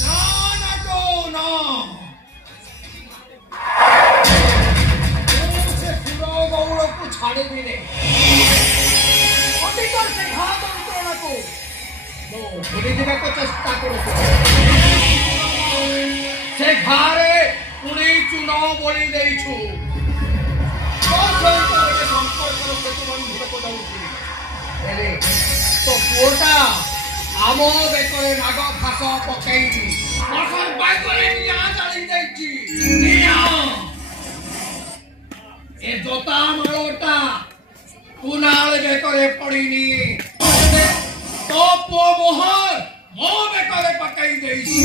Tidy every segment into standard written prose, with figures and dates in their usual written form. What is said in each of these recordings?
ना ना तो ना से सुरो गौड़ को छाड़े भी नहीं अधिकार से घात अंतरणा को मो भूली दिबा को चेष्टा करो से घारे पुणी चुन बोली देइछु तो सहित एक संपर्क सेतु बंधन को दउछि एले तो पुओटा आमो बेकरे नाग फास पकेइनी मसन बाय करे निया जाली देइछि निया ए जोता मालोटा कुनाल बेकरे पड़ीनी तो पो मोहर मो बेकरे पकाई देइछि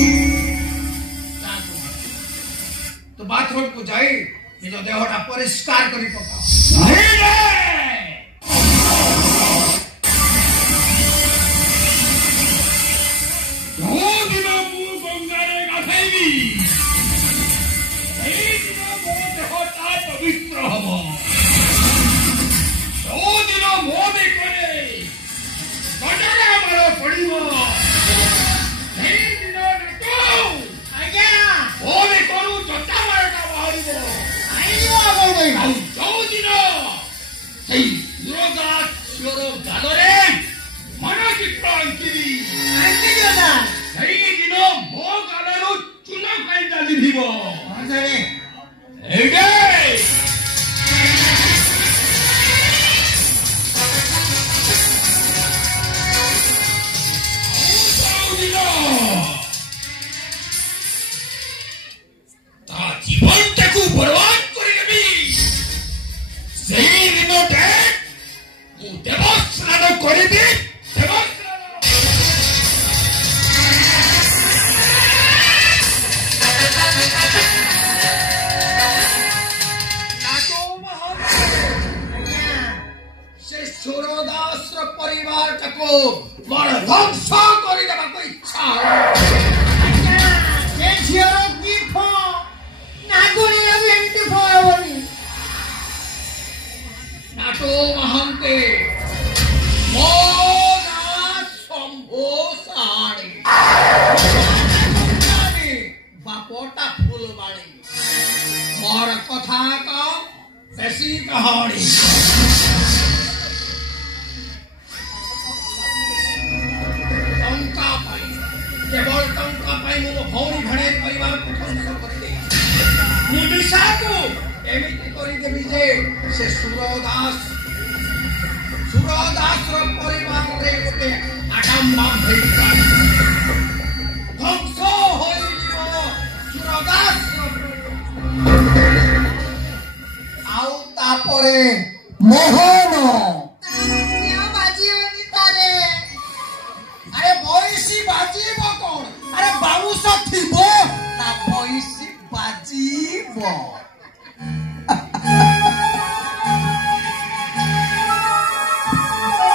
तो बाथरूम को जाई निज देहटा परिष्कार करी पका नहीं रे दो दिन मु गंगारे गाधैबी एई दिन मो देहटा पवित्र हबो दो दिन मो बेकरे बडरा मारो पड़िबो एई दिन नतो आज्ञा ओ बेकरू चटा मारटा बाहरिबो आइयो बोले भाई दो दिन सेई दुर्गा छोरो गालरे मन चित्त अंकिरी अंकिरियो ना सेई दिन मो गालरो चुना खाई डाली दिबो आरे एडे জীবনটাকে বরবাদ করে দেবি সেই দিনটা মু দেবস্নান করিবি সে সুরদাসর পরিবারটাকে বড় ধ্বংস করে দেবার ইচ্ছা সে ঝিওর কি ফ नागुरी अभी एंटी फोरवनी नाटो महंते मोना शंभो साड़ी बापोटा फुलबाड़ी मोर कथा का बेसी कहानी टंका पाई केवल टंका पाई मो भौरी भणे परिवार को ध्वंस कर दे निमिषा को एमिति करी देबी जे से सुरदास रो परिवार रे गोटे आडम्बा भइता ध्वंस होई जीव सुरदास आउ तापरे मोहन क्या बाजीवनी तारे अरे बयसी बाजीबो कोन अरे बाबू सब थिबो ना बयसी बाजीबो